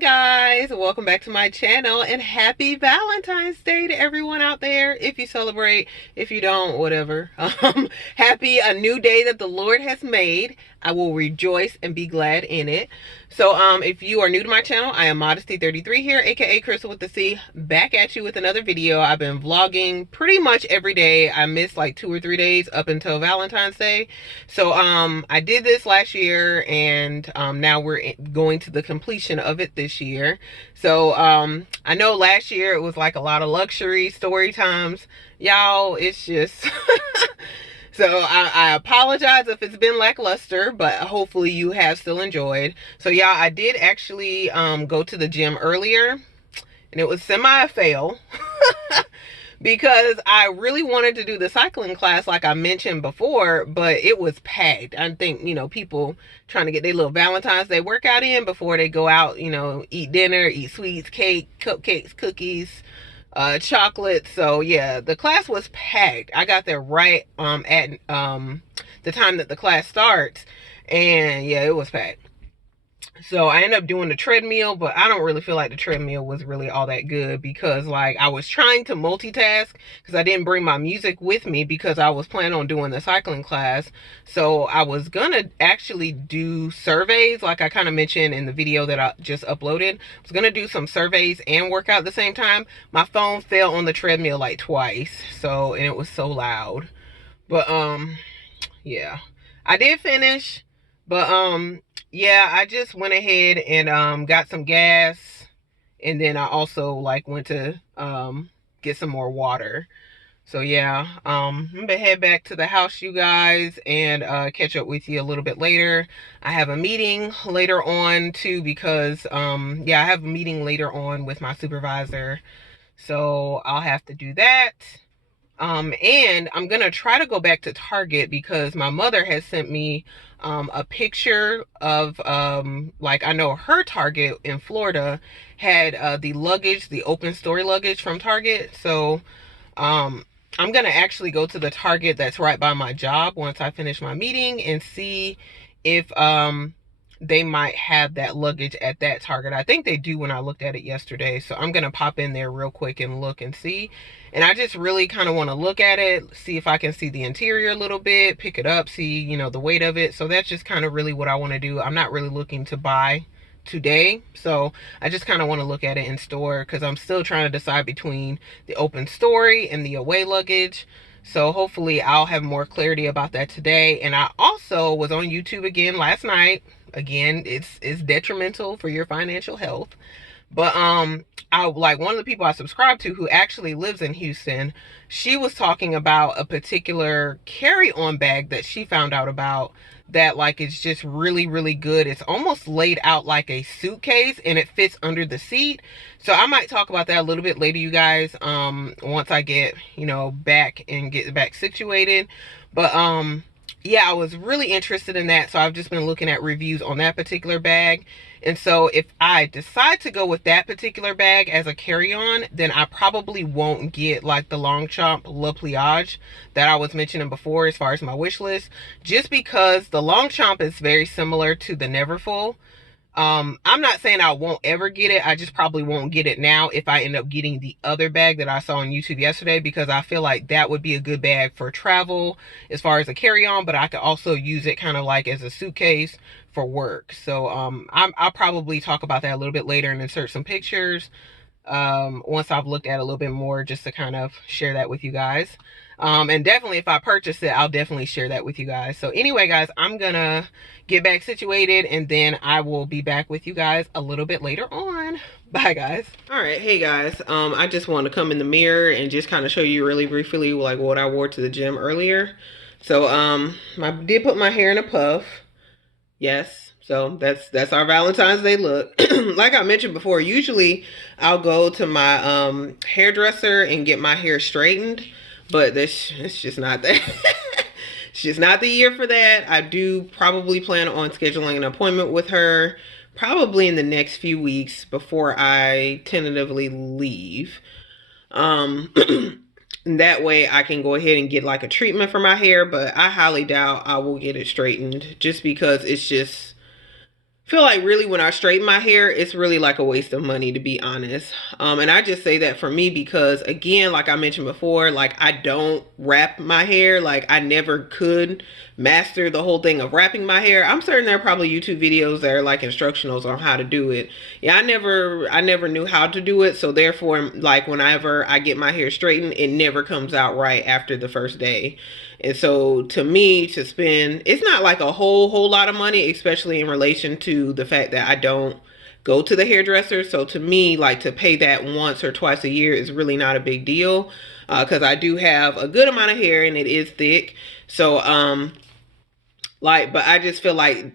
guys, welcome back to my channel and happy Valentine's Day to everyone out there. If you celebrate, if you don't, whatever. Happy a new day that the Lord has made. I will rejoice and be glad in it. So if you are new to my channel, I am Modesty33 here, aka Crystal with the C, back at you with another video. I've been vlogging pretty much every day. I missed like 2 or 3 days up until Valentine's Day. So I did this last year, and now we're going to the completion of it this year. So I know last year it was like a lot of luxury story times. Y'all, it's just so I apologize if it's been lackluster, but hopefully you have still enjoyed. So y'all, I did actually go to the gym earlier, and it was semi a fail because I really wanted to do the cycling class like I mentioned before, but it was packed. I think, people trying to get their little Valentine's Day workout in before they go out, eat dinner, eat sweets, cake, cupcakes, cookies, chocolate. So yeah, the class was packed. I got there right at the time that the class starts, and yeah, it was packed. So I ended up doing the treadmill, but I don't really feel like the treadmill was really all that good because like I was trying to multitask because I didn't bring my music with me because I was planning on doing the cycling class. So I was gonna actually do surveys like I kind of mentioned in the video that I just uploaded. I was gonna do some surveys and work out at the same time. My phone fell on the treadmill like twice, and it was so loud. But yeah, I did finish, but yeah, I just went ahead and got some gas, and then I also like went to get some more water. So yeah, I'm gonna head back to the house, you guys, and catch up with you a little bit later. I have a meeting later on too because yeah, I have a meeting later on with my supervisor, so I'll have to do that. And I'm gonna try to go back to Target because my mother has sent me a picture of like I know her Target in Florida had the luggage, the open story luggage from Target. So I'm gonna actually go to the Target that's right by my job once I finish my meeting and see if they might have that luggage at that Target. I think they do when I looked at it yesterday. So I'm going to pop in there real quick and look and see. And I just really kind of want to look at it, see if I can see the interior a little bit, pick it up, see, the weight of it. So that's just kind of really what I want to do. I'm not really looking to buy today. So I just kind of want to look at it in store because I'm still trying to decide between the open story and the away luggage. So hopefully I'll have more clarity about that today. And I also was on YouTube again last night. Again, it's detrimental for your financial health. But I like one of the people I subscribe to who actually lives in Houston. She was talking about a particular carry-on bag that she found out about that like it's just really, really good. It's almost laid out like a suitcase and it fits under the seat. So I might talk about that a little bit later, you guys, once I get, back and get back situated. But yeah, I was really interested in that. So I've just been looking at reviews on that particular bag. And so if I decide to go with that particular bag as a carry-on, then I probably won't get like the Longchamp Le Pliage that I was mentioning before as far as my wish list, just because the Longchamp is very similar to the Neverfull. I'm not saying I won't ever get it. I just probably won't get it now if I end up getting the other bag that I saw on YouTube yesterday, because I feel like that would be a good bag for travel as far as a carry-on, but I could also use it kind of like as a suitcase for work. So I'll probably talk about that a little bit later and insert some pictures once I've looked at it a little bit more, just to kind of share that with you guys. And definitely if I purchase it, I'll definitely share that with you guys. So anyway, guys, I'm gonna get back situated and then I will be back with you guys a little bit later on. Bye, guys. All right, hey guys, I just wanted to come in the mirror and just kind of show you really briefly like what I wore to the gym earlier. So I did put my hair in a puff. Yes, so that's our Valentine's Day look. Like I mentioned before, usually I'll go to my hairdresser and get my hair straightened, but it's just not that. It's just not the year for that. I do probably plan on scheduling an appointment with her probably in the next few weeks before I tentatively leave. That way I can go ahead and get like a treatment for my hair, but I highly doubt I will get it straightened just because it's just feel like really when I straighten my hair, it's really like a waste of money, to be honest. And I just say that for me because, again, like I mentioned before, like I don't wrap my hair. Like I never could master the whole thing of wrapping my hair. I'm certain there are probably YouTube videos that are like instructionals on how to do it. Yeah, I never knew how to do it. So therefore, like whenever I get my hair straightened, it never comes out right after the first day. And so to me, to spend, it's not like a whole lot of money, especially in relation to the fact that I don't go to the hairdresser. So to me, like to pay that once or twice a year is really not a big deal, because I do have a good amount of hair and it is thick. So like, but I just feel like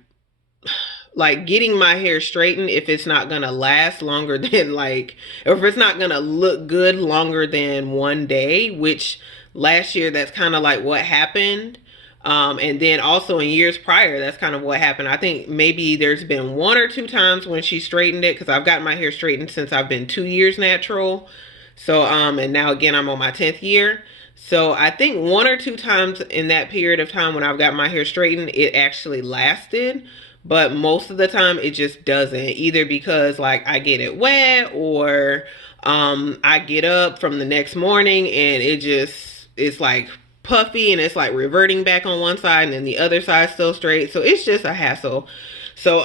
getting my hair straightened, if it's not gonna last longer than like, or if it's not gonna look good longer than one day, which last year that's kind of like what happened. And then also in years prior, that's kind of what happened. I think maybe there's been one or two times when she straightened it, because I've gotten my hair straightened since I've been 2 years natural. So and now again I'm on my 10th year. So I think one or two times in that period of time when I've got my hair straightened, it actually lasted. But most of the time it just doesn't, either because like I get it wet, or I get up from the next morning and it's like puffy and it's like reverting back on one side and then the other side's still straight. So it's just a hassle. So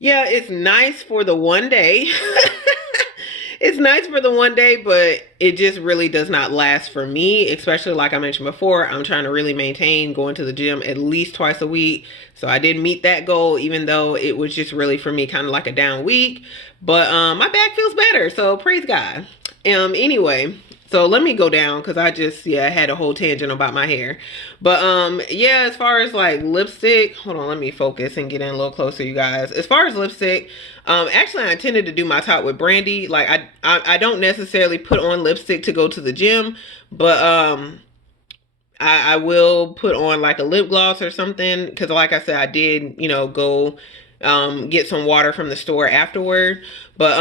yeah, it's nice for the one day. It's nice for the one day, but it just really does not last for me, especially like I mentioned before. I'm trying to really maintain going to the gym at least twice a week. So I didn't meet that goal, even though it was just really for me kind of like a down week. But my back feels better, so praise God. Anyway, so let me go down because I just, yeah, I had a whole tangent about my hair. But yeah, as far as like lipstick, hold on, let me focus and get in a little closer, you guys. As far as lipstick, actually I intended to do my top with brandy. Like I don't necessarily put on lipstick to go to the gym, but I will put on like a lip gloss or something, because like I said, I did, you know, go get some water from the store afterward. But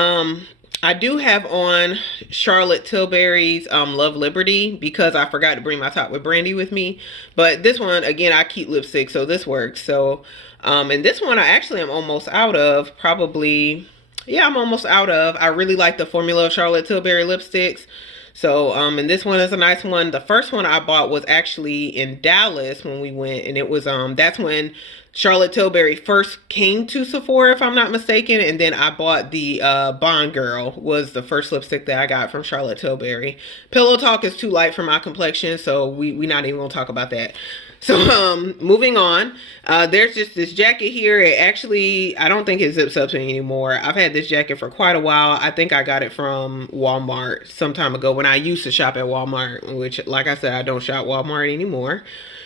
I do have on Charlotte Tilbury's Love Liberty, because I forgot to bring my top with brandy with me. But this one, again, I keep lipstick, so this works. So and this one I actually am almost out of, probably, yeah, I'm almost out of. I really like the formula of Charlotte Tilbury lipsticks. So and this one is a nice one. The first one I bought was actually in Dallas when we went, and it was that's when Charlotte Tilbury first came to Sephora, if I'm not mistaken. And then I bought the Bond Girl, was the first lipstick that I got from Charlotte Tilbury. Pillow Talk is too light for my complexion, so we not even gonna talk about that. So moving on, there's just this jacket here. It actually, I don't think it zips up to me anymore. I've had this jacket for quite a while. I think I got it from Walmart some time ago when I used to shop at Walmart, which, like I said, I don't shop Walmart anymore.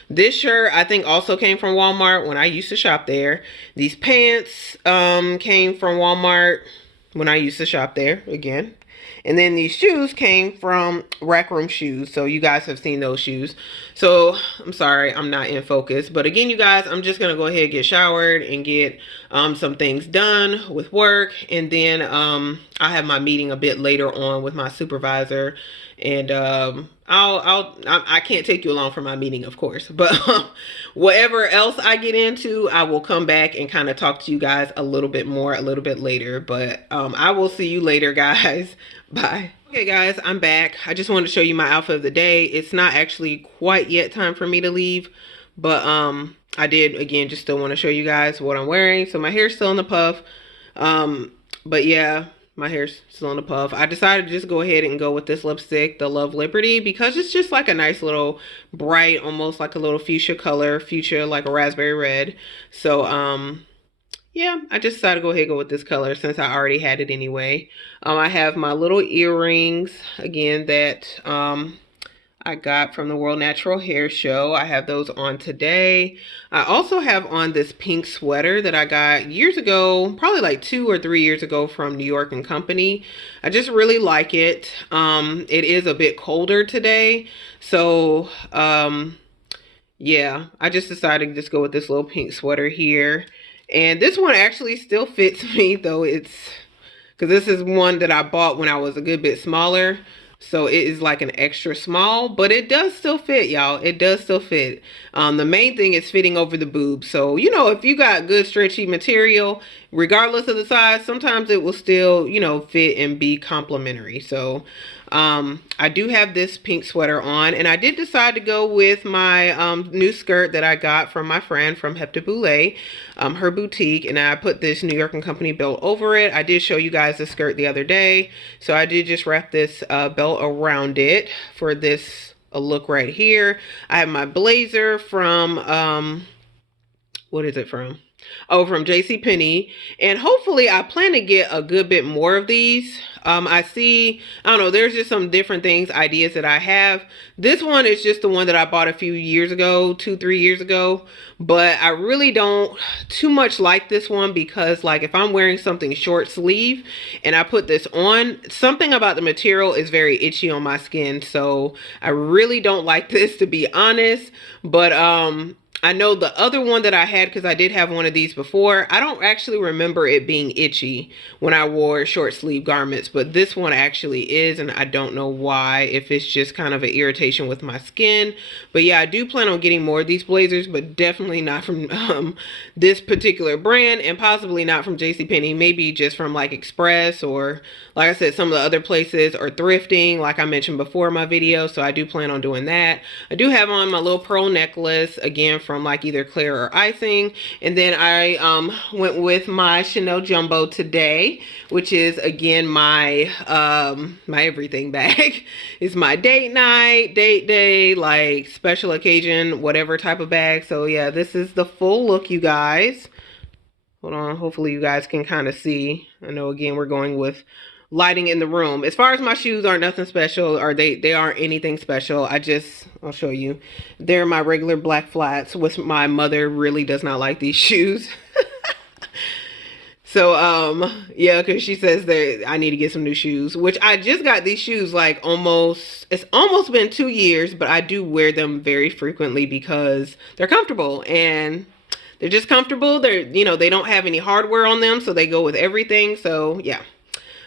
This shirt I think also came from Walmart when I used to shop there. These pants came from Walmart when I used to shop there again. And then these shoes came from Rack Room Shoes. So you guys have seen those shoes. So I'm sorry, I'm not in focus. But again, you guys, I'm just going to go ahead and get showered and get some things done with work. And then I have my meeting a bit later on with my supervisor. And I can't take you along for my meeting, of course. But whatever else I get into, I will come back and kind of talk to you guys a little bit more a little bit later. But I will see you later, guys. Bye. Okay, guys, I'm back. I just wanted to show you my outfit of the day. It's not actually quite yet time for me to leave, but I did, again, just still want to show you guys what I'm wearing. So my hair's still in the puff. But yeah, my hair's still in the puff. I decided to just go ahead and go with this lipstick, the Love Liberty, because it's just like a nice little bright, almost like a little fuchsia color, fuchsia, like a raspberry red. So yeah, I just decided to go ahead and go with this color since I already had it anyway. I have my little earrings, again, that I got from the World Natural Hair Show. I have those on today. I also have on this pink sweater that I got years ago, probably like 2 or 3 years ago from New York and Company. I just really like it. It is a bit colder today. So yeah, I just decided to just go with this little pink sweater here. And this one actually still fits me, though it's, because this is one that I bought when I was a good bit smaller. So it is like an extra small, but it does still fit, y'all. It does still fit. The main thing is fitting over the boobs. So, you know, if you got good stretchy material, regardless of the size, sometimes it will still, you know, fit and be complimentary. So I do have this pink sweater on, and I did decide to go with my new skirt that I got from my friend from Hepta Boulay, her boutique, and I put this New York & Company belt over it. I did show you guys the skirt the other day, so I did just wrap this belt around it for this look right here. I have my blazer from what is it from? Oh, from JCPenney. And hopefully I plan to get a good bit more of these. I don't know, there's just some different things, ideas that I have. This one is just the one that I bought a few years ago, 2-3 years ago. But I really don't too much like this one because, like, if I'm wearing something short sleeve and I put this on, something about the material is very itchy on my skin. So I really don't like this, to be honest. But I know the other one that I had, because I did have one of these before, I don't actually remember it being itchy when I wore short sleeve garments, but this one actually is, and I don't know why, if it's just kind of an irritation with my skin. But yeah, I do plan on getting more of these blazers, but definitely not from this particular brand, and possibly not from JCPenney, maybe just from like Express, or like I said, some of the other places, or thrifting like I mentioned before in my video. So I do plan on doing that. I do have on my little pearl necklace, again from like either Claire or Icing. And then I went with my Chanel Jumbo today, which is again my my everything bag. It's my date night, date day, like special occasion, whatever type of bag. So yeah, this is the full look, you guys. Hold on, hopefully you guys can kind of see. I know again we're going with lighting in the room. As far as my shoes, aren't nothing special, or they aren't anything special. I'll show you. They're my regular black flats, which my mother really does not like these shoes. So yeah, because she says that I need to get some new shoes, which I just got these shoes like it's almost been 2 years, but I do wear them very frequently because they're comfortable, and they're just comfortable. They're, you know, they don't have any hardware on them, so they go with everything. So yeah.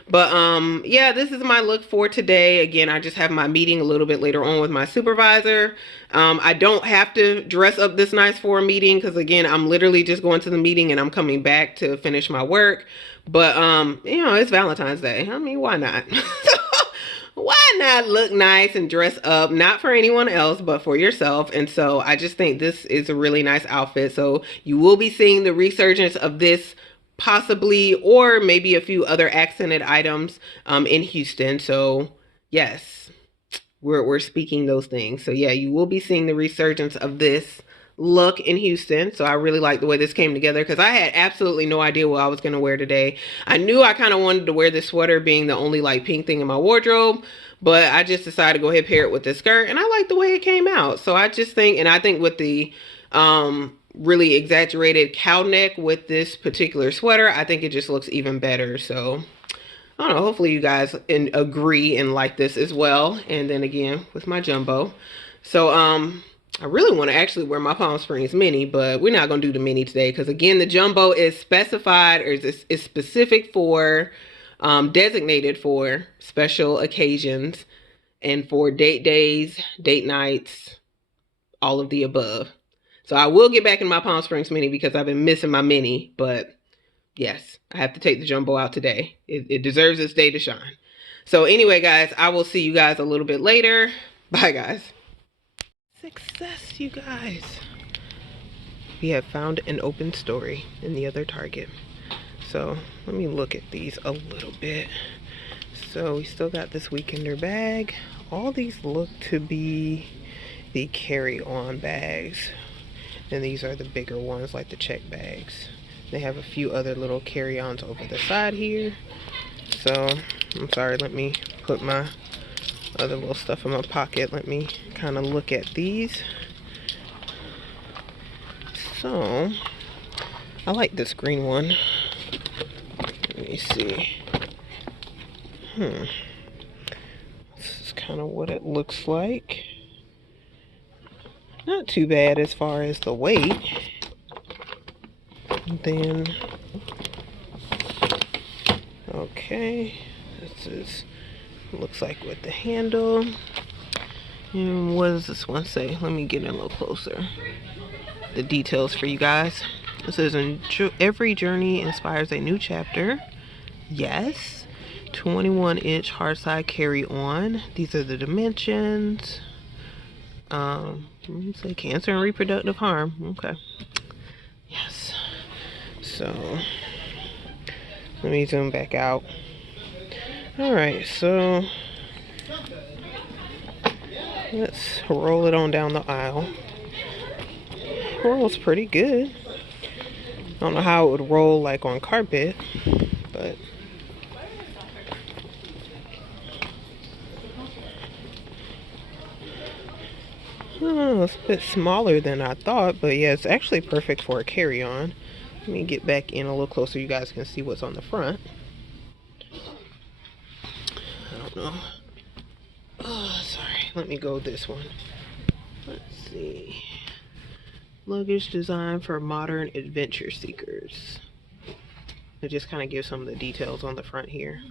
But yeah, this is my look for today. Again, I just have my meeting a little bit later on with my supervisor. I don't have to dress up this nice for a meeting because, again, I'm literally just going to the meeting and I'm coming back to finish my work. But you know, it's Valentine's Day. I mean, why not? Why not look nice and dress up, not for anyone else, but for yourself? And so I just think this is a really nice outfit. So you will be seeing the resurgence of this possibly, or maybe a few other accented items in Houston. So yes, we're speaking those things. So yeah, you will be seeing the resurgence of this look in Houston. So I really like the way this came together because I had absolutely no idea what I was going to wear today. I knew I kind of wanted to wear this sweater, being the only like pink thing in my wardrobe, but I just decided to go ahead and pair it with this skirt, and I like the way it came out. So I just think, and I think with the really exaggerated cow neck with this particular sweater, I think it just looks even better. So I don't know, hopefully you guys agree and like this as well. And then again with my jumbo. So I really want to actually wear my Palm Springs mini, but we're not going to do the mini today because, again, the jumbo is specified, or is specific for designated for special occasions and for date days, date nights, all of the above. So I will get back in my Palm Springs mini because I've been missing my mini. But yes, I have to take the jumbo out today. It deserves its day to shine. So anyway, guys, I will see you guys a little bit later. Bye, guys. Success, you guys. We have found an open story in the other Target. So let me look at these a little bit. So we still got this weekender bag. All these look to be the carry-on bags. And these are the bigger ones, like the check bags. They have a few other little carry-ons over the side here. So, I'm sorry, let me put my other little stuff in my pocket. Let me kind of look at these. So, I like this green one. Let me see. This is kind of what it looks like. Not too bad as far as the weight. And then, okay, this is looks like with the handle. And what does this one say? Let me get in a little closer. The details for you guys. It says, every journey inspires a new chapter. Yes. 21-inch hard side carry on. These are the dimensions. Say cancer and reproductive harm. Okay. Yes. So let me zoom back out. All right, so let's roll it on down the aisle. Rolls pretty good. I don't know how it would roll like on carpet, but oh, it's a bit smaller than I thought, but yeah, it's actually perfect for a carry-on. Let me get back in a little closer. You guys can see what's on the front. I don't know. Oh, sorry. Let me go this one. Let's see. Luggage designed for modern adventure seekers. It just kind of gives some of the details on the front here.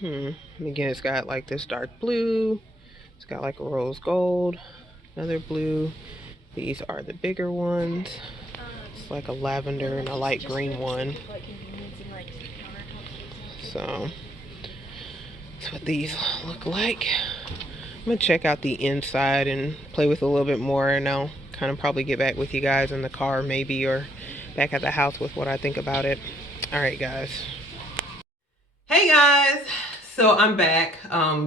Again, it's got like this dark blue. It's got like a rose gold, another blue. These are the bigger ones. It's like a lavender and a light green one. So that's what these look like. I'm gonna check out the inside and play with it a little bit more, and I'll kind of probably get back with you guys in the car maybe, or back at the house with what I think about it. All right, guys. Hey guys, so I'm back.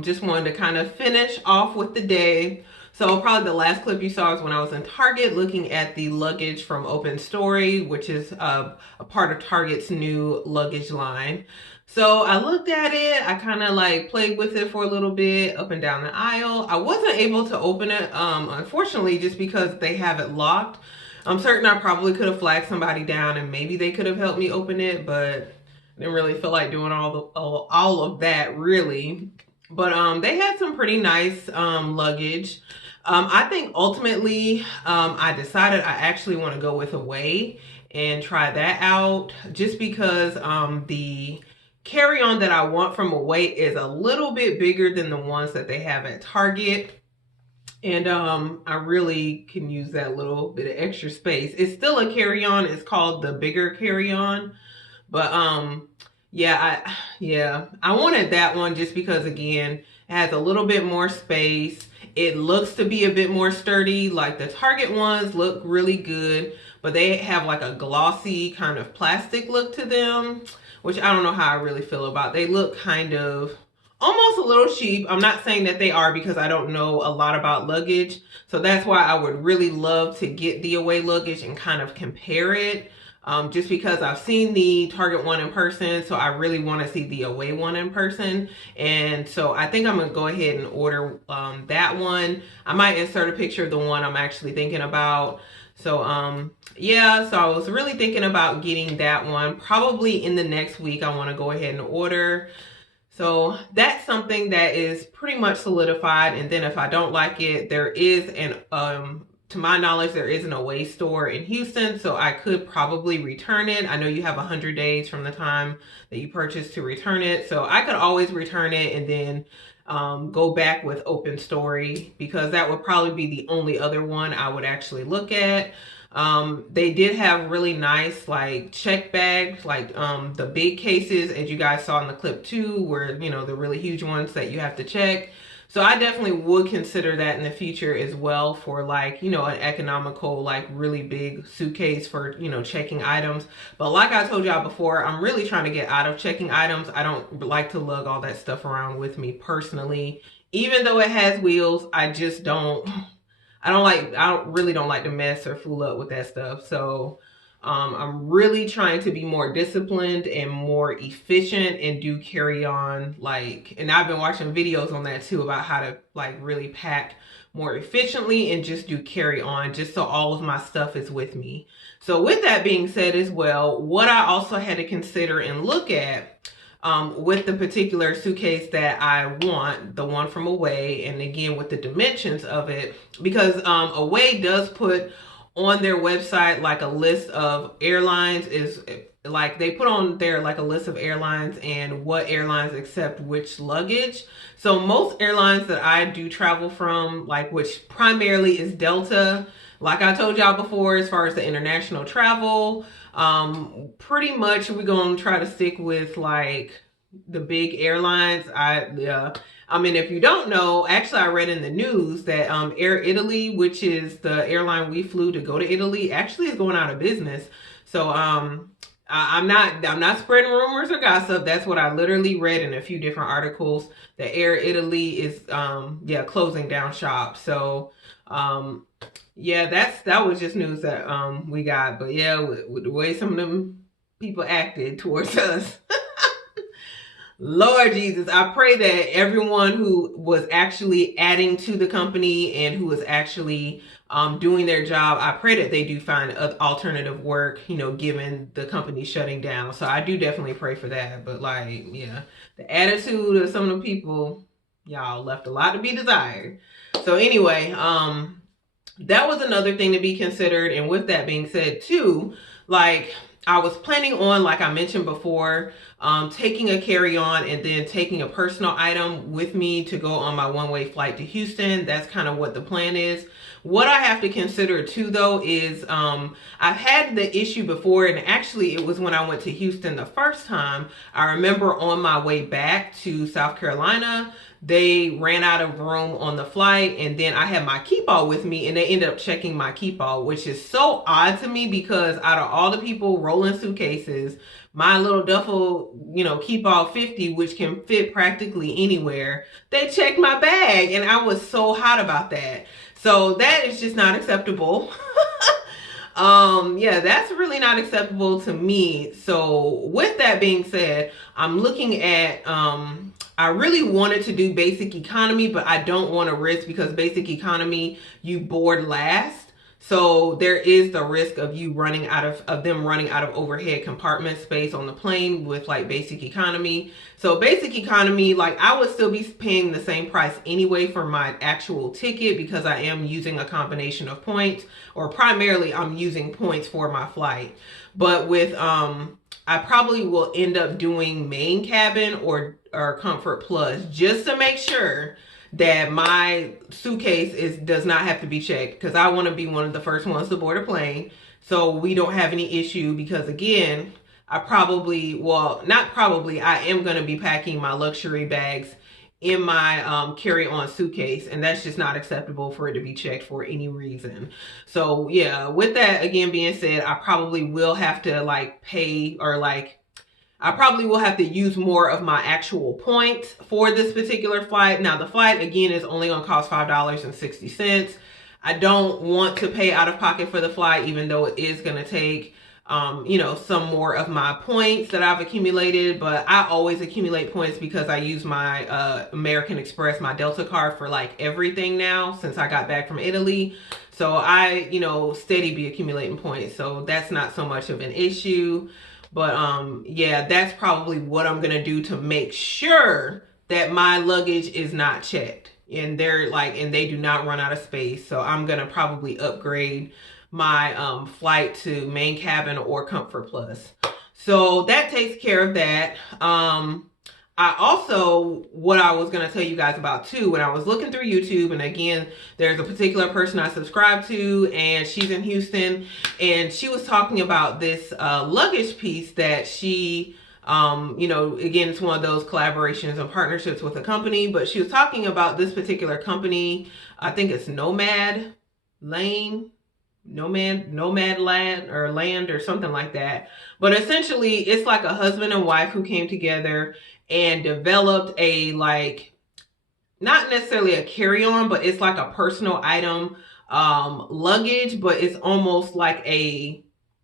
Just wanted to kind of finish off with the day. So probably the last clip you saw is when I was in Target looking at the luggage from Open Story, which is a part of Target's new luggage line. So I looked at it, I kind of like played with it for a little bit up and down the aisle. I wasn't able to open it, unfortunately, just because they have it locked. I'm certain I probably could have flagged somebody down and maybe they could have helped me open it, but didn't really feel like doing all of that really. But they had some pretty nice luggage. I think ultimately I decided I actually want to go with Away and try that out, just because the carry-on that I want from Away is a little bit bigger than the ones that they have at Target. And I really can use that little bit of extra space. It's still a carry-on. It's called the bigger carry-on. But I wanted that one just because, again, it has a little bit more space. It looks to be a bit more sturdy. Like the Target ones look really good, but they have like a glossy kind of plastic look to them, which I don't know how I really feel about. They look kind of almost a little cheap. I'm not saying that they are, because I don't know a lot about luggage. So that's why I would really love to get the Away luggage and kind of compare it. Just because I've seen the Target one in person, so I really want to see the Away one in person. And so I think I'm going to go ahead and order that one. I might insert a picture of the one I'm actually thinking about. So yeah, so I was really thinking about getting that one. Probably in the next week I want to go ahead and order. So that's something that is pretty much solidified. And then if I don't like it, there is an to my knowledge, there is an Away store in Houston, so I could probably return it. I know you have 100 days from the time that you purchase to return it, so I could always return it and then go back with Open Story, because that would probably be the only other one I would actually look at. They did have really nice like check bags, like the big cases, as you guys saw in the clip too, where, you know, the really huge ones that you have to check. So I definitely would consider that in the future as well, for like, you know, an economical, like really big suitcase for, you know, checking items. But like I told y'all before, I'm really trying to get out of checking items. I don't like to lug all that stuff around with me personally. Even though it has wheels, I just don't, I really don't like to mess or fool up with that stuff. So I'm really trying to be more disciplined and more efficient and do carry on, like, and I've been watching videos on that too, about how to like really pack more efficiently and just do carry on, just so all of my stuff is with me. So with that being said as well, what I also had to consider and look at with the particular suitcase that I want, the one from Away, and again with the dimensions of it, because Away does put on their website like a list of airlines, is like they put on there like a list of airlines and what airlines accept which luggage. So most airlines that I do travel from, like, which primarily is Delta, like I told y'all before, as far as the international travel, pretty much we're gonna try to stick with like the big airlines. I mean, if you don't know, actually, I read in the news that Air Italy, which is the airline we flew to go to Italy, actually is going out of business. So I'm not spreading rumors or gossip. That's what I literally read in a few different articles, that Air Italy is closing down shop. So yeah, that was just news that we got. But yeah, with the way some of them people acted towards us. Lord Jesus, I pray that everyone who was actually adding to the company and who was actually doing their job, I pray that they do find alternative work, given the company shutting down. So I do definitely pray for that. But like, yeah, the attitude of some of the people, y'all, left a lot to be desired. So anyway, that was another thing to be considered. And with that being said too, like, I was planning on, like I mentioned before, taking a carry-on and then taking a personal item with me to go on my one-way flight to Houston. That's kind of what the plan is. What I have to consider too, though, is I've had the issue before, and actually it was when I went to Houston the first time. I remember on my way back to South Carolina, they ran out of room on the flight, and then I had my keep-all with me, and they ended up checking my keep-all, which is so odd to me because out of all the people rolling suitcases, my little duffel, keep-all 50, which can fit practically anywhere, they checked my bag, and I was so hot about that. So that is just not acceptable. Yeah, that's really not acceptable to me. So with that being said, I'm looking at I really wanted to do basic economy, but I don't want to risk, because basic economy, you board last. So there is the risk of you running out of them running out of overhead compartment space on the plane with like basic economy. So basic economy, like, I would still be paying the same price anyway for my actual ticket, because I am using a combination of points, or primarily I'm using points for my flight. But with I probably will end up doing main cabin or comfort plus, just to make sure that my suitcase does not have to be checked, because I want to be one of the first ones to board a plane, so we don't have any issue. Because again, I am going to be packing my luxury bags in my carry-on suitcase, and that's just not acceptable for it to be checked for any reason. So yeah, with that again being said, I probably will have to I probably will have to use more of my actual points for this particular flight. Now, the flight, again, is only going to cost $5.60. I don't want to pay out of pocket for the flight, even though it is going to take, some more of my points that I've accumulated. But I always accumulate points because I use my American Express, my Delta card, for like everything now since I got back from Italy. So I, steady be accumulating points. So that's not so much of an issue. But yeah, that's probably what I'm gonna do to make sure that my luggage is not checked, and they do not run out of space. So I'm gonna probably upgrade my flight to main cabin or comfort plus. So that takes care of that. I also, what I was going to tell you guys about too, when I was looking through YouTube, and again, there's a particular person I subscribe to, and she's in Houston, and she was talking about this luggage piece that she, again, it's one of those collaborations and partnerships with a company, but she was talking about this particular company. I think it's Nomad Land or something like that. But essentially, it's like a husband and wife who came together and developed a, like, not necessarily a carry-on, but it's like a personal item luggage, but it's almost like a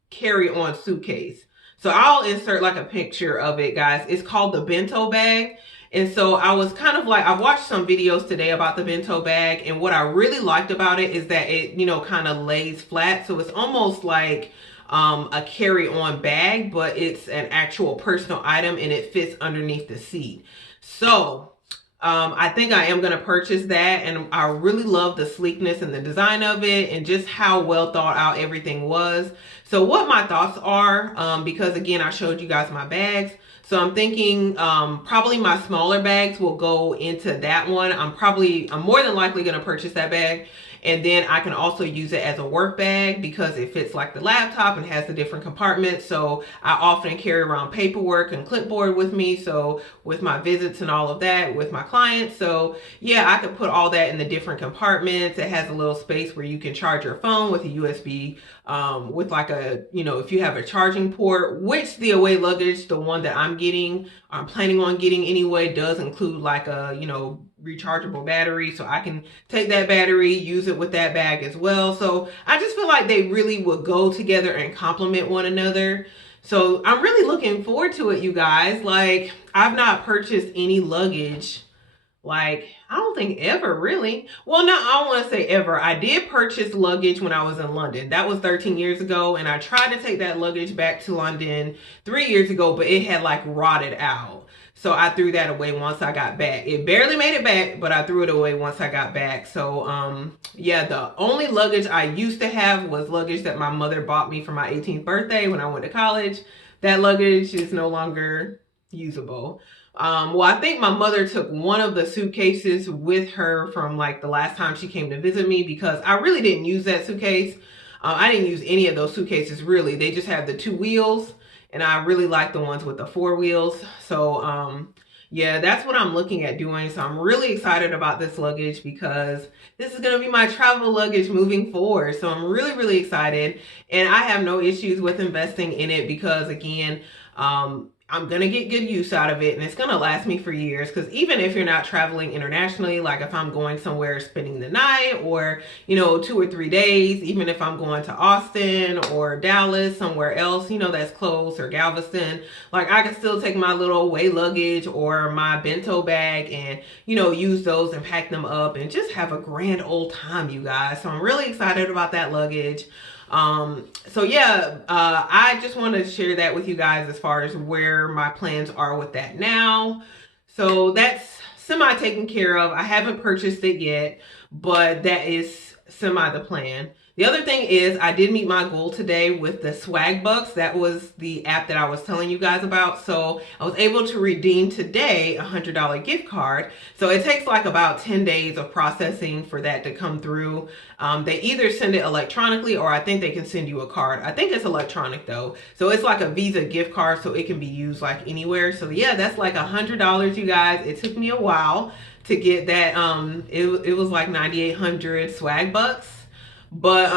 carry-on suitcase. So I'll insert like a picture of it, guys. It's called the bento bag. And so I was kind of like, I watched some videos today about the bento bag, and what I really liked about it is that it, kind of lays flat. So it's almost like a carry-on bag, but it's an actual personal item, and it fits underneath the seat. So I think I am going to purchase that, and I really love the sleekness and the design of it and just how well thought out everything was. So what my thoughts are, because again, I showed you guys my bags. So I'm thinking probably my smaller bags will go into that one. I'm more than likely going to purchase that bag. And then I can also use it as a work bag because it fits like the laptop and has the different compartments. So I often carry around paperwork and clipboard with me. So with my visits and all of that with my clients. So yeah, I could put all that in the different compartments. It has a little space where you can charge your phone with a USB, with like a, if you have a charging port, which the away luggage, the one that I'm planning on getting anyway, does include like a, rechargeable battery. So I can take that battery, use it with that bag as well. So I just feel like they really would go together and complement one another. So I'm really looking forward to it, you guys. Like, I've not purchased any luggage, like, I don't think ever really. Well, no, I don't want to say ever. I did purchase luggage when I was in London. That was 13 years ago. And I tried to take that luggage back to London 3 years ago, but it had like rotted out. So I threw that away once I got back. It barely made it back, but I threw it away once I got back. So yeah, the only luggage I used to have was luggage that my mother bought me for my 18th birthday when I went to college. That luggage is no longer usable. Well, I think my mother took one of the suitcases with her from like the last time she came to visit me, because I really didn't use that suitcase. I didn't use any of those suitcases really. They just have the 2 wheels, and I really like the ones with the 4 wheels. So yeah, that's what I'm looking at doing. So I'm really excited about this luggage because this is going to be my travel luggage moving forward. So I'm really, really excited, and I have no issues with investing in it because again, I'm going to get good use out of it, and it's going to last me for years. Because even if you're not traveling internationally, like if I'm going somewhere spending the night or, 2 or 3 days, even if I'm going to Austin or Dallas, somewhere else, that's close, or Galveston, like I can still take my little away luggage or my bento bag and, use those and pack them up and just have a grand old time, you guys. So I'm really excited about that luggage. So yeah, I just want to share that with you guys as far as where my plans are with that now. So that's semi taken care of. I haven't purchased it yet, but that is semi the plan. The other thing is I did meet my goal today with the Swag Bucks. That was the app that I was telling you guys about. So I was able to redeem today a $100 gift card. So it takes like about 10 days of processing for that to come through. They either send it electronically, or I think they can send you a card. I think it's electronic though. So it's like a Visa gift card, so it can be used like anywhere. So yeah, that's like $100, you guys. It took me a while to get that. It was like 9,800 Swag Bucks. But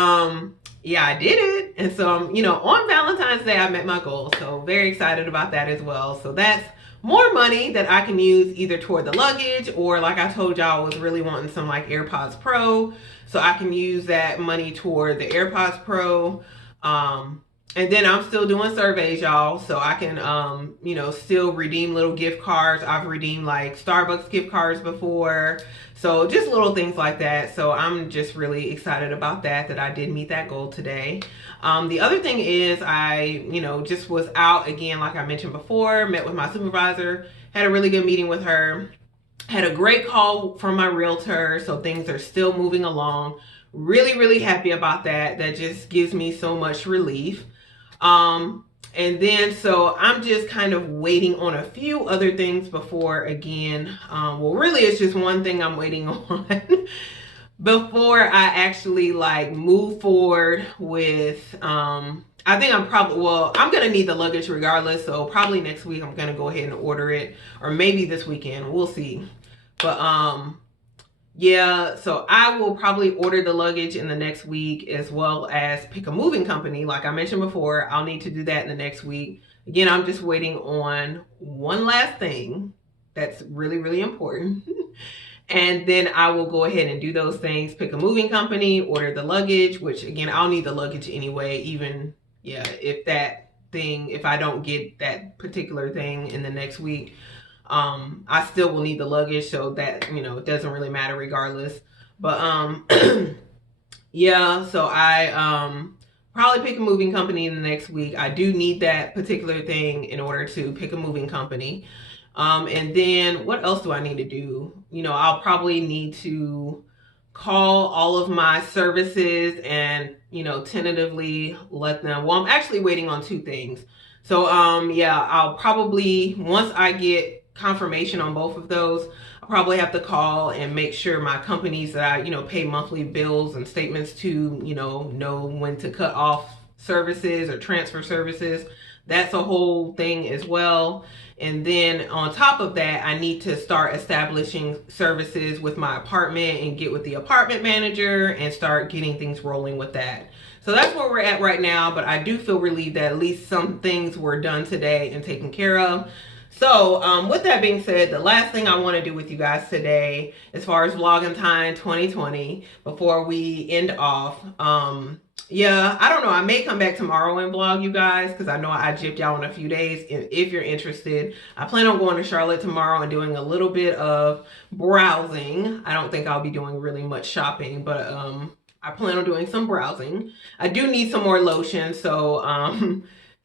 yeah, I did it. And so on Valentine's Day I met my goal. So very excited about that as well. So that's more money that I can use either toward the luggage, or like I told y'all, I was really wanting some like AirPods Pro. So I can use that money toward the AirPods Pro. And then I'm still doing surveys, y'all. So I can, still redeem little gift cards. I've redeemed like Starbucks gift cards before. So just little things like that. So I'm just really excited about that I did meet that goal today. The other thing is I, just was out again, like I mentioned before, met with my supervisor, had a really good meeting with her, had a great call from my realtor. So things are still moving along. Really, really happy about that. That just gives me so much relief. And then, so I'm just kind of waiting on a few other things before again, well, really it's just one thing I'm waiting on before I actually like move forward with, I think I'm going to need the luggage regardless. So probably next week I'm going to go ahead and order it, or maybe this weekend, we'll see. But, yeah, so I will probably order the luggage in the next week, as well as pick a moving company. Like I mentioned before, I'll need to do that in the next week. Again, I'm just waiting on one last thing that's really, really important. And then I will go ahead and do those things, pick a moving company, order the luggage, which again, I'll need the luggage anyway, even, yeah, if I don't get that particular thing in the next week. I still will need the luggage, so that, it doesn't really matter regardless. But, yeah, so I, probably pick a moving company in the next week. I do need that particular thing in order to pick a moving company. And then what else do I need to do? I'll probably need to call all of my services and, tentatively let them, well, I'm actually waiting on two things. So, yeah, I'll probably, once I get confirmation on both of those, I'll probably have to call and make sure my companies that I, pay monthly bills and statements to, know when to cut off services or transfer services. That's a whole thing as well. And then on top of that, I need to start establishing services with my apartment and get with the apartment manager and start getting things rolling with that. So that's where we're at right now, but I do feel relieved that at least some things were done today and taken care of. So with that being said, the last thing I want to do with you guys today, as far as Valentine 2020, before we end off, yeah, I don't know. I may come back tomorrow and vlog you guys because I know I gypped y'all in a few days. And if you're interested, I plan on going to Charlotte tomorrow and doing a little bit of browsing. I don't think I'll be doing really much shopping, but I plan on doing some browsing. I do need some more lotion, so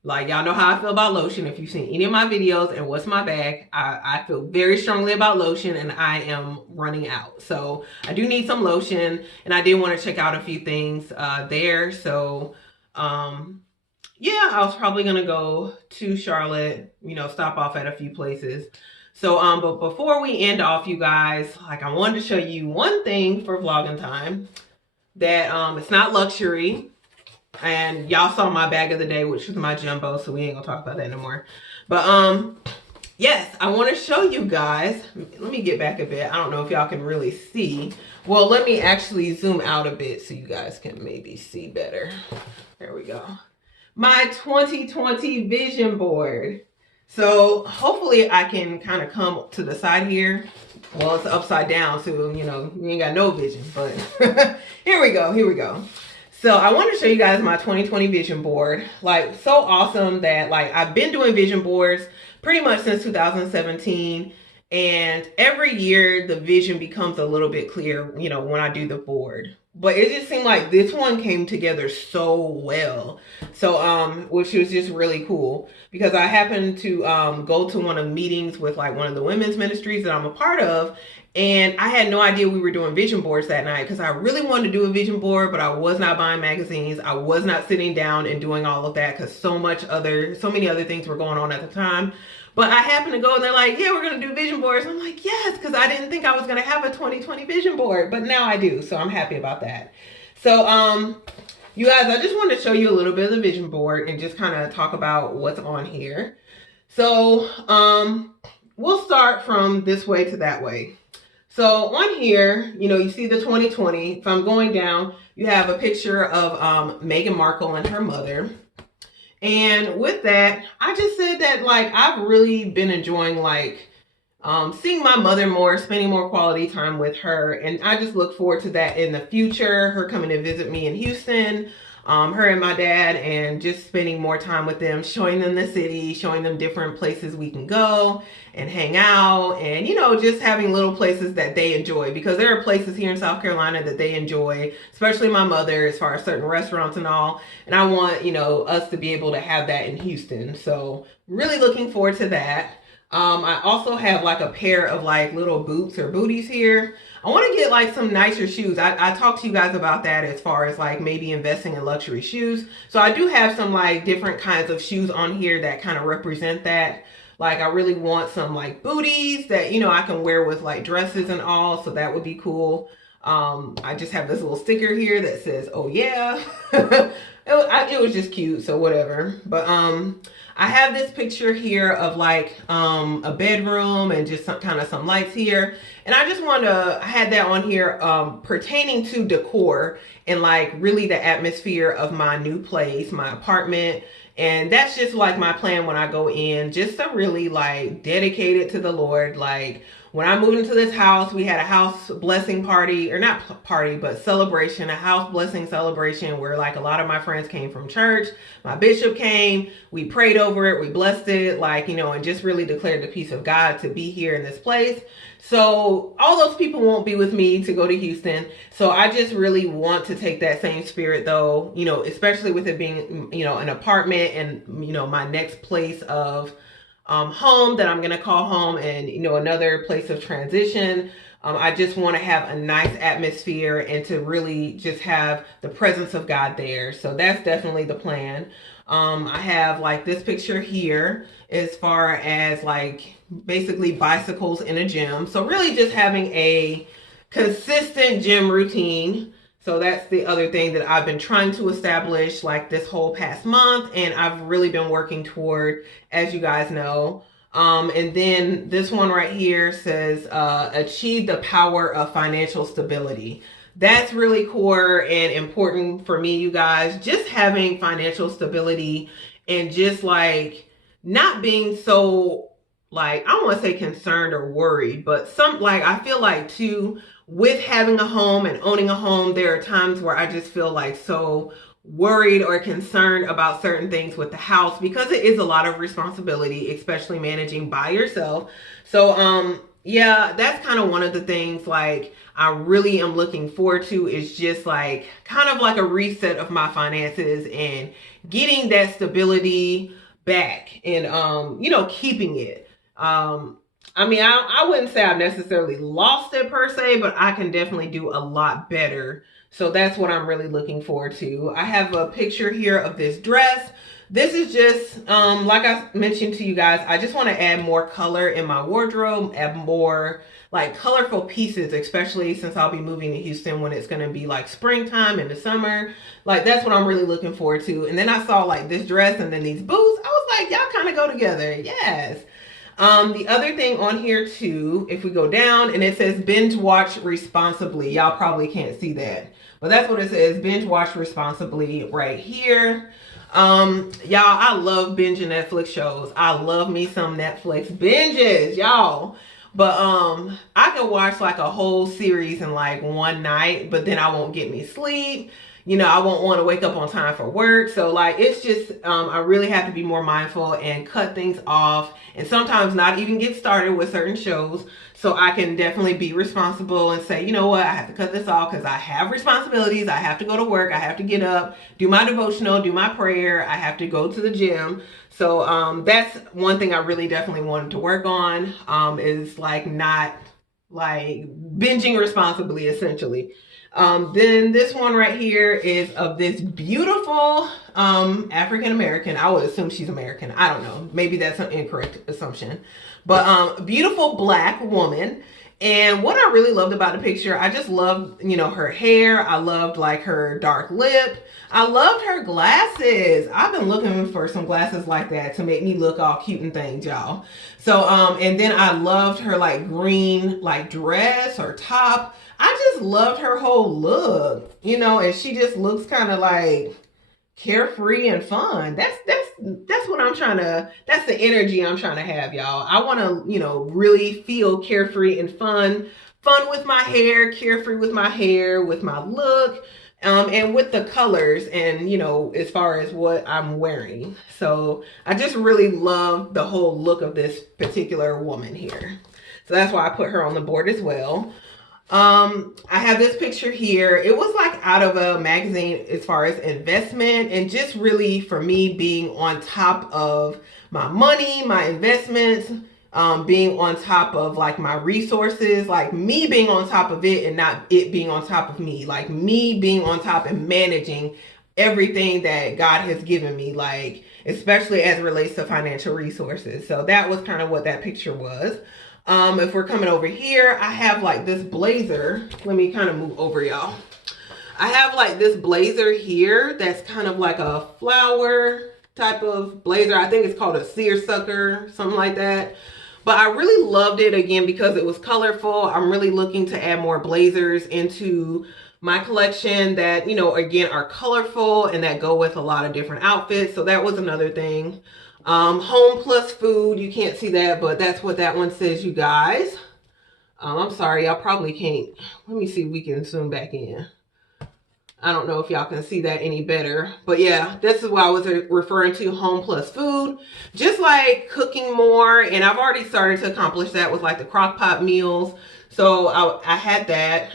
like y'all know how I feel about lotion. If you've seen any of my videos and what's my bag, I feel very strongly about lotion and I am running out. So I do need some lotion and I did want to check out a few things there. So yeah, I was probably going to go to Charlotte, stop off at a few places. So but before we end off, you guys, like I wanted to show you one thing for vlogging time that it's not luxury. And y'all saw my bag of the day, which was my jumbo, so we ain't gonna talk about that no more. But yes, I want to show you guys. Let me get back a bit. I don't know if y'all can really see. Well, let me actually zoom out a bit so you guys can maybe see better. There we go. My 2020 vision board. So hopefully I can kind of come to the side here. Well, it's upside down, so you ain't got no vision, but here we go. So I want to show you guys my 2020 vision board. Like, so awesome that like I've been doing vision boards pretty much since 2017. And every year the vision becomes a little bit clear, when I do the board. But it just seemed like this one came together so well. So, which was just really cool because I happened to go to one of the meetings with like one of the women's ministries that I'm a part of. And I had no idea we were doing vision boards that night because I really wanted to do a vision board, but I was not buying magazines. I was not sitting down and doing all of that because so many other things were going on at the time. But I happened to go and they're like, yeah, we're going to do vision boards. I'm like, yes, because I didn't think I was going to have a 2020 vision board, but now I do. So I'm happy about that. So, you guys, I just wanted to show you a little bit of the vision board and just kind of talk about what's on here. So, we'll start from this way to that way. So on here, you see the 2020. If I'm going down, you have a picture of Meghan Markle and her mother. And with that, I just said that like I've really been enjoying like seeing my mother more, spending more quality time with her. And I just look forward to that in the future, her coming to visit me in Houston, her and my dad, and just spending more time with them, showing them the city, showing them different places we can go and hang out, and just having little places that they enjoy, because there are places here in South Carolina that they enjoy, especially my mother, as far as certain restaurants and all, and I want us to be able to have that in Houston. So really looking forward to that. I also have like a pair of like little boots or booties here. I want to get like some nicer shoes. I talked to you guys about that as far as like maybe investing in luxury shoes. So I do have some like different kinds of shoes on here that kind of represent that. Like I really want some like booties that, I can wear with like dresses and all. So that would be cool. I just have this little sticker here that says, oh yeah. It was just cute. So whatever. But, I have this picture here of like a bedroom and just some lights here. And I just I had that on here pertaining to decor and like really the atmosphere of my new place, my apartment. And that's just like my plan when I go in, just to really like dedicate it to the Lord. Like when I moved into this house, we had a house blessing party, or not party, but celebration, a house blessing celebration where like a lot of my friends came from church. My bishop came, we prayed over it, we blessed it, like, and just really declared the peace of God to be here in this place. So all those people won't be with me to go to Houston. So I just really want to take that same spirit though, especially with it being, an apartment and, my next place of home that I'm going to call home, and, you know, another place of transition. I just want to have a nice atmosphere and to really just have the presence of God there. So that's definitely the plan. I have like this picture here as far as like basically bicycles in a gym. So really just having a consistent gym routine. So that's the other thing that I've been trying to establish like this whole past month, and I've really been working toward, as you guys know. And then this one right here says, achieve the power of financial stability. That's really core and important for me, you guys. Just having financial stability and just like not being so, like, I don't want to say concerned or worried, but some, like, I feel like too, with having a home and owning a home, there are times where I just feel like so worried or concerned about certain things with the house, because it is a lot of responsibility, especially managing by yourself. So yeah, that's kind of one of the things like I really am looking forward to, is just like kind of like a reset of my finances and getting that stability back, and you know, keeping it. I mean, I wouldn't say I've necessarily lost it per se, but I can definitely do a lot better. So that's what I'm really looking forward to. I have a picture here of this dress. This is just, like I mentioned to you guys, I just want to add more color in my wardrobe, add more like colorful pieces, especially since I'll be moving to Houston when it's going to be like springtime in the summer. Like that's what I'm really looking forward to. And then I saw like this dress and then these boots. I was like, y'all kind of go together. Yes. The other thing on here too, if we go down and it says binge watch responsibly, y'all probably can't see that, but that's what it says, binge watch responsibly right here. Y'all, I love binging Netflix shows. I love me some Netflix binges, y'all. But I can watch like a whole series in like one night, but then I won't get any sleep. You know, I won't want to wake up on time for work. So like, it's just, I really have to be more mindful and cut things off, and sometimes not even get started with certain shows, so I can definitely be responsible and say, you know what, I have to cut this off because I have responsibilities. I have to go to work. I have to get up, do my devotional, do my prayer. I have to go to the gym. So that's one thing I really definitely wanted to work on, is like not like binging responsibly, essentially. Then this one right here is of this beautiful African American. I would assume she's American. I don't know. Maybe that's an incorrect assumption. But beautiful black woman. And what I really loved about the picture, I just loved, you know, her hair. I loved like her dark lip. I loved her glasses. I've been looking for some glasses like that to make me look all cute and things, y'all. So, and then I loved her like green, like dress or top. I just loved her whole look, you know, and she just looks kind of like carefree and fun. That's what I'm trying to, that's the energy I'm trying to have, y'all. I want to, you know, really feel carefree and fun with my hair, carefree with my hair, with my look, and with the colors, and, you know, as far as what I'm wearing. So I just really love the whole look of this particular woman here. So that's why I put her on the board as well. I have this picture here. It was like out of a magazine as far as investment, and just really for me being on top of my money, my investments, being on top of like my resources, like me being on top of it and not it being on top of me, like me being on top and managing everything that God has given me, like especially as it relates to financial resources. So that was kind of what that picture was. If we're coming over here, I have like this blazer. Let me kind of move over, y'all. I have like this blazer here that's kind of like a flower type of blazer. I think it's called a seersucker, something like that. But I really loved it, again, because it was colorful. I'm really looking to add more blazers into my collection that, you know, again, are colorful and that go with a lot of different outfits. So that was another thing. Home plus food, you can't see that, but that's what that one says, you guys. I'm sorry, y'all probably can't. Let me see if we can zoom back in. I don't know if y'all can see that any better, but yeah, this is what I was referring to, home plus food. Just like cooking more, and I've already started to accomplish that with like the crock pot meals. So I had that.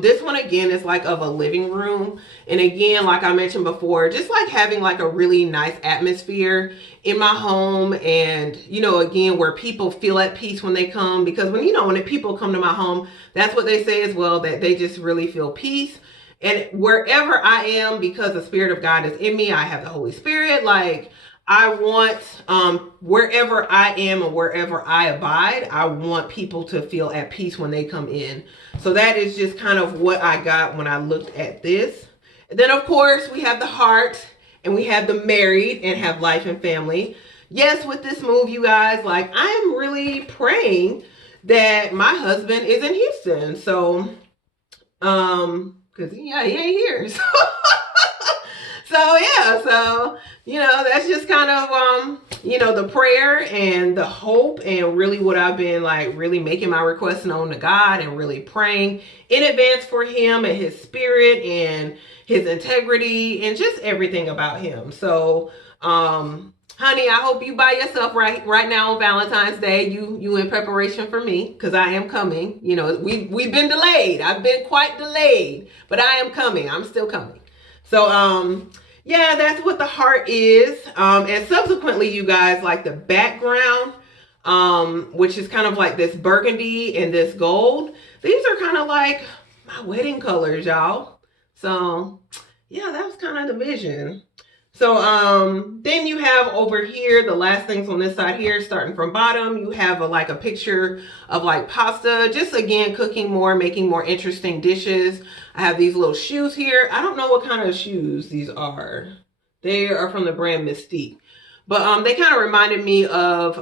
This one again is like of a living room. And again, like I mentioned before, just like having like a really nice atmosphere in my home. And, you know, again, where people feel at peace when they come. Because when, you know, when people come to my home, that's what they say as well, that they just really feel peace. And wherever I am, because the Spirit of God is in me, I have the Holy Spirit, like, I want, wherever I am and wherever I abide, I want people to feel at peace when they come in. So that is just kind of what I got when I looked at this. And then, of course, we have the heart, and we have the married and have life and family. Yes, with this move, you guys, like, I am really praying that my husband is in Houston. So, because, yeah, he ain't here. So yeah, so, you know, that's just kind of, you know, the prayer and the hope and really what I've been like really making my requests known to God and really praying in advance for him and his spirit and his integrity and just everything about him. So, honey, I hope you by yourself right now on Valentine's Day. You in preparation for me, because I am coming. You know, we've been delayed. I've been quite delayed, but I am coming. I'm still coming. So, yeah, that's what the heart is. And subsequently, you guys, like the background, which is kind of like this burgundy and this gold. These are kind of like my wedding colors, y'all. So, yeah, that was kind of the vision. So, then you have over here, the last things on this side here, starting from bottom, you have like a picture of like pasta, just again, cooking more, making more interesting dishes. I have these little shoes here. I don't know what kind of shoes these are. They are from the brand Mystique, but, they kind of reminded me of,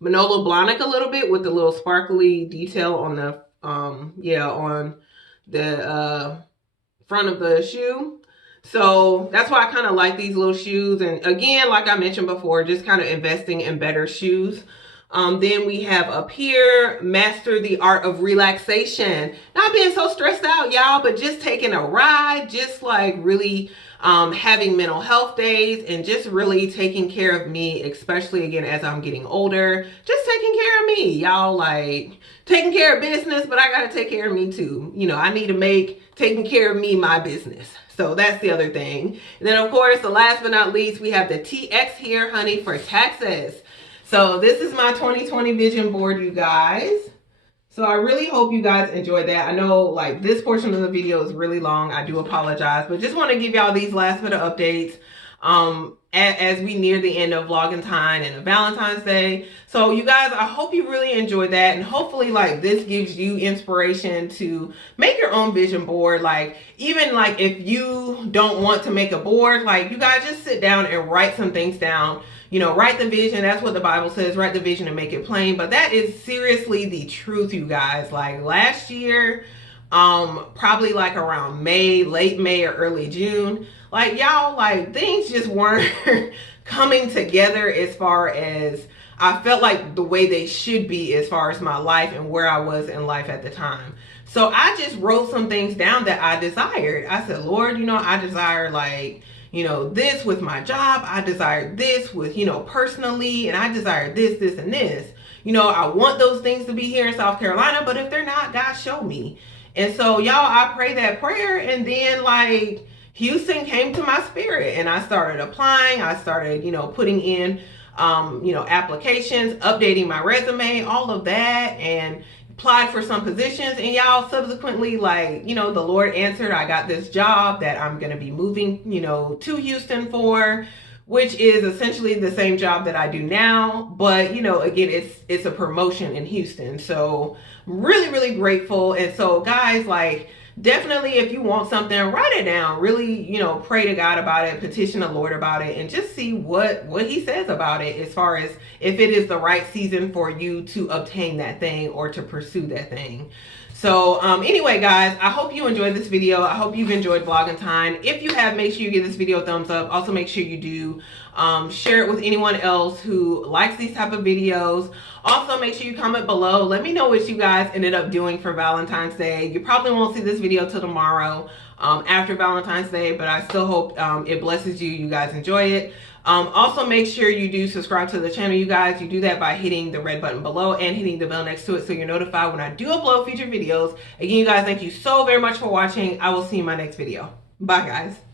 Manolo Blahnik a little bit, with the little sparkly detail on the, yeah, on the, front of the shoe. So that's why I kind of like these little shoes. And again, like I mentioned before, just kind of investing in better shoes. Then we have up here, master the art of relaxation. Not being so stressed out, y'all, but just taking a ride, just like really having mental health days and just really taking care of me, especially again, as I'm getting older, just taking care of me, y'all, like taking care of business, but I got to take care of me too. You know, I need to make taking care of me my business. So that's the other thing. And then of course, the last but not least, we have the TX here, honey, for taxes. So this is my 2020 vision board, you guys. So I really hope you guys enjoyed that. I know like this portion of the video is really long. I do apologize, but just want to give y'all these last bit of updates as we near the end of Valentine and Valentine's Day. So you guys, I hope you really enjoyed that, and hopefully like this gives you inspiration to make your own vision board. Like even like if you don't want to make a board, like you guys just sit down and write some things down. You know, write the vision. That's what the Bible says. Write the vision and make it plain. But that is seriously the truth, you guys. Like last year, probably like around May, late May or early June, like y'all, like things just weren't coming together as far as I felt like the way they should be as far as my life and where I was in life at the time. So I just wrote some things down that I desired. I said, Lord, you know, I desire like, you know, this with my job. I desire this with, you know, personally, and I desire this, this, and this. You know, I want those things to be here in South Carolina, but if they're not, God, show me. And so, y'all, I prayed that prayer, and then like Houston came to my spirit, and I started applying. I started, you know, putting in, you know, applications, updating my resume, all of that, and applied for some positions. And y'all, subsequently, like, you know, the Lord answered. I got this job that I'm going to be moving, you know, to Houston for, which is essentially the same job that I do now. But, you know, again, it's a promotion in Houston. So really, really grateful. And so guys, like, definitely if you want something, write it down. Really, you know, pray to God about it, petition the Lord about it, and just see what he says about it as far as if it is the right season for you to obtain that thing or to pursue that thing. So anyway, guys, I hope you enjoyed this video. I hope you've enjoyed Valentine. If you have, make sure you give this video a thumbs up. Also, make sure you do Share it with anyone else who likes these type of videos. Also, make sure you comment below. Let me know what you guys ended up doing for Valentine's Day. You probably won't see this video till tomorrow, after Valentine's Day, but I still hope it blesses you. You guys enjoy it. Also, make sure you do subscribe to the channel, you guys. You do that by hitting the red button below and hitting the bell next to it so you're notified when I do upload future videos. Again, you guys, thank you so very much for watching. I will see you in my next video. Bye, guys.